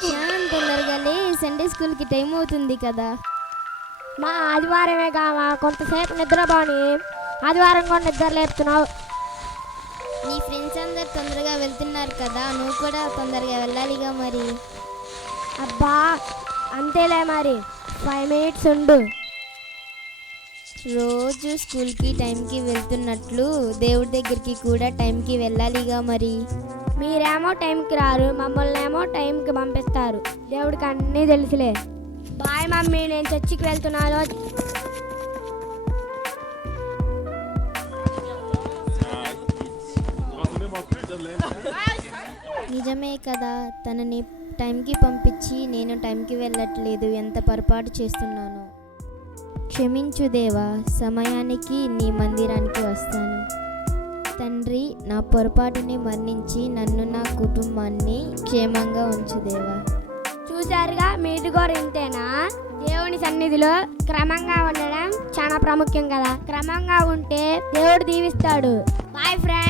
శ్యామ్ తొందరగా లే, సండే స్కూల్కి టైం అవుతుంది కదా. మా ఆదివారమే కావా, కొంతసేపు నిద్రపోని. ఆదివారం కూడా నిద్ర లేపుతున్నావు. నీ ఫ్రెండ్స్ అందరు తొందరగా వెళ్తున్నారు కదా, నువ్వు కూడా తొందరగా వెళ్ళాలిగా మరి. అబ్బా అంతేలే మరి, 5 minutes ఉండు. రోజు స్కూల్కి టైంకి వెళ్తున్నట్లు దేవుడి దగ్గరికి కూడా టైంకి వెళ్ళాలిగా మరి. మీరేమో టైంకి రారు, మమ్మల్ని ఏమో టైంకి పంపిస్తారు. దేవుడికి అన్నీ తెలుసులే. బాయ్ మమ్మీ, నేను చర్చికి వెళ్తున్నాను. నిజమే కదా, తనని టైంకి పంపించి నేను టైంకి వెళ్ళట్లేదు. ఎంత పొరపాటు చేస్తున్నాను. క్షమించు దేవా, సమయానికి నీ మందిరానికి వస్తాను. తండ్రి, నా పొరపాటుని మన్నించి నన్ను నా కుటుంబాన్ని క్షేమంగా ఉంచు దేవా. చూసారుగా, మీరు కూడా ఇంతేనా? దేవుని సన్నిధిలో క్రమంగా ఉండడం చాలా ప్రాముఖ్యం కదా. క్రమంగా ఉంటే దేవుడు దీవిస్తాడు. Bye friends.